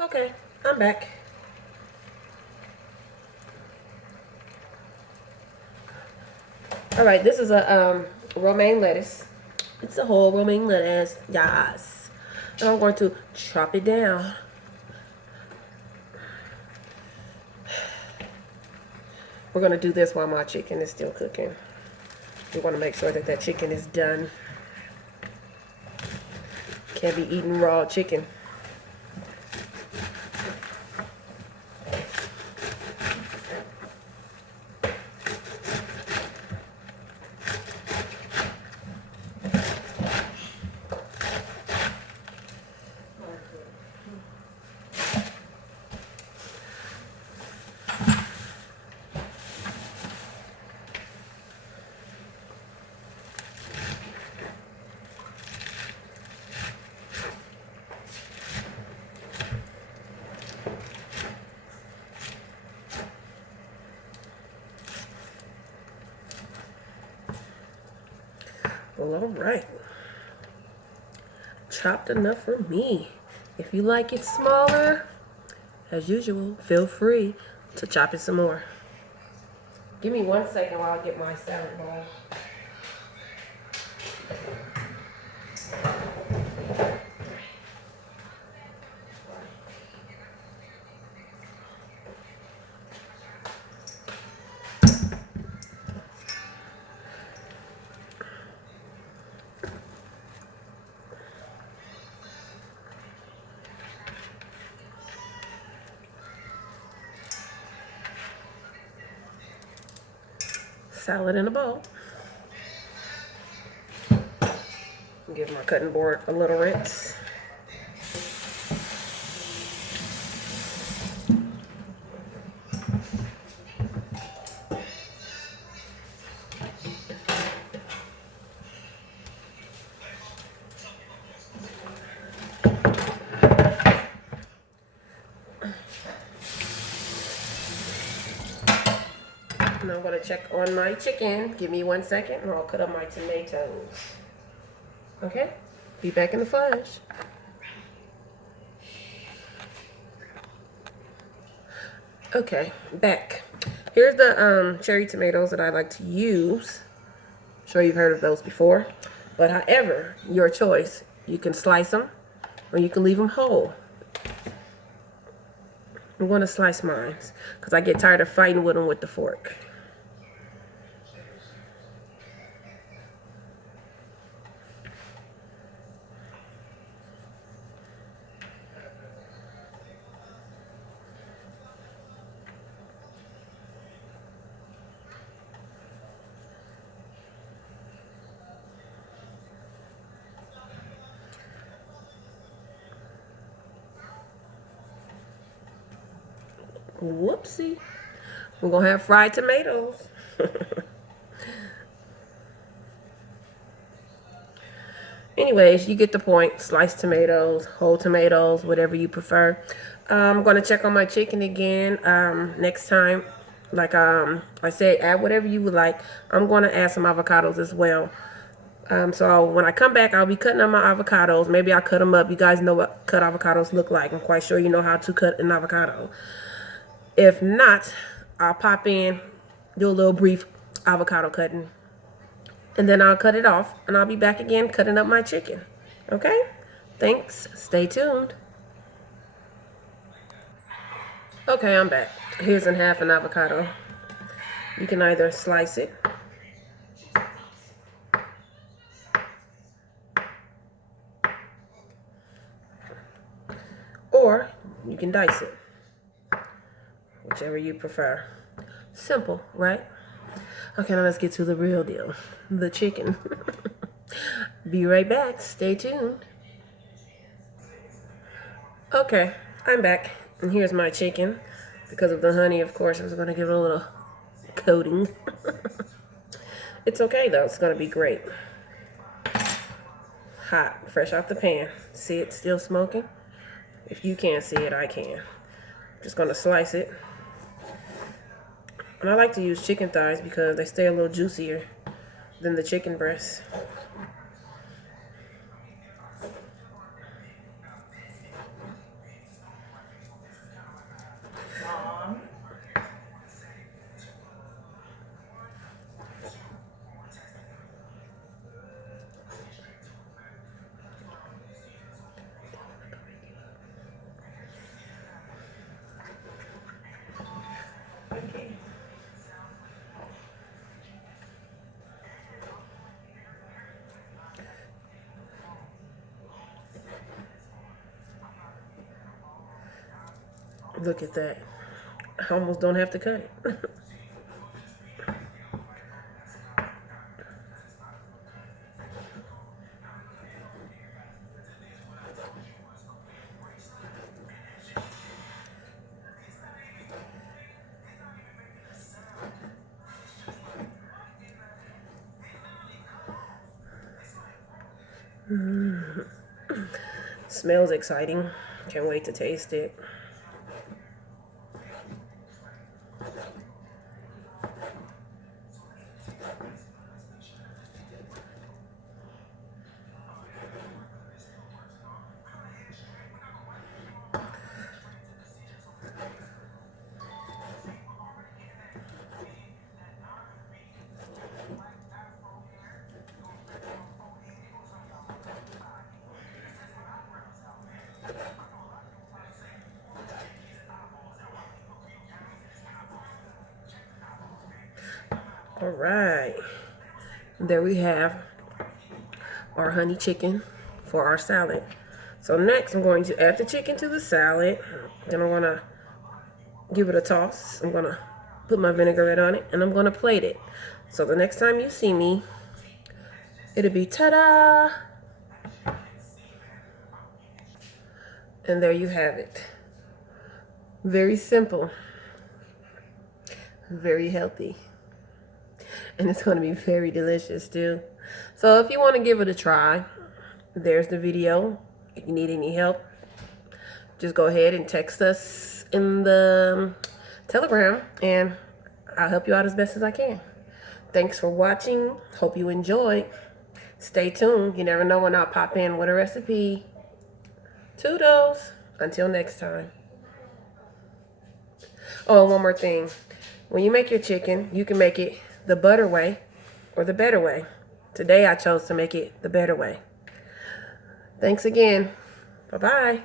Okay, I'm back. All right, this is a romaine lettuce. It's a whole romaine lettuce, yes. And I'm going to chop it down. We're going to do this while my chicken is still cooking. We want to make sure that that chicken is done. Can't be eating raw chicken. Well, all right. Chopped enough for me. If you like it smaller, as usual, feel free to chop it some more. Give me 1 second while I get my salad bowl. Salad in a bowl. Give my cutting board a little rinse. And I'm going to check on my chicken. Give me 1 second and I'll cut up my tomatoes. Okay? Be back in the flash. Okay, back. Here's the cherry tomatoes that I like to use. I'm sure you've heard of those before. But however, your choice. You can slice them or you can leave them whole. I'm going to slice mine because I get tired of fighting with them with the fork. Whoopsie. We're going to have fried tomatoes. Anyways, you get the point. Sliced tomatoes, whole tomatoes, whatever you prefer. I'm going to check on my chicken again next time. Like I said, add whatever you would like. I'm going to add some avocados as well. So when I come back, I'll be cutting up my avocados. Maybe I'll cut them up. You guys know what cut avocados look like. I'm quite sure you know how to cut an avocado. If not, I'll pop in, do a little brief avocado cutting. And then I'll cut it off. And I'll be back again cutting up my chicken. Okay? Thanks. Stay tuned. Okay, I'm back. Here's in half an avocado. You can either slice it. Or you can dice it. Whichever you prefer. Simple, right? Okay, now let's get to the real deal. The chicken. Be right back. Stay tuned. Okay, I'm back. And here's my chicken. Because of the honey, of course, I was going to give it a little coating. It's okay, though. It's going to be great. Hot, fresh out the pan. See it still smoking? If you can't see it, I can. Just going to slice it. And I like to use chicken thighs because they stay a little juicier than the chicken breasts. Look at that. I almost don't have to cut it. Smells exciting. Can't wait to taste it. All right. There we have our honey chicken for our salad. So next I'm going to add the chicken to the salad. Then I'm going to give it a toss. I'm going to put my vinegarett on it and I'm going to plate it. So the next time you see me, it'll be ta-da! And there you have it. Very simple. Very healthy. And it's going to be very delicious too. So if you want to give it a try, there's the video. If you need any help, just go ahead and text us in the Telegram and I'll help you out as best as I can. Thanks for watching. Hope you enjoyed. Stay tuned. You never know when I'll pop in with a recipe. Toodles. Until next time. Oh, one more thing. When you make your chicken, you can make it the butter way or the better way. Today I chose to make it the better way. Thanks again. Bye-bye.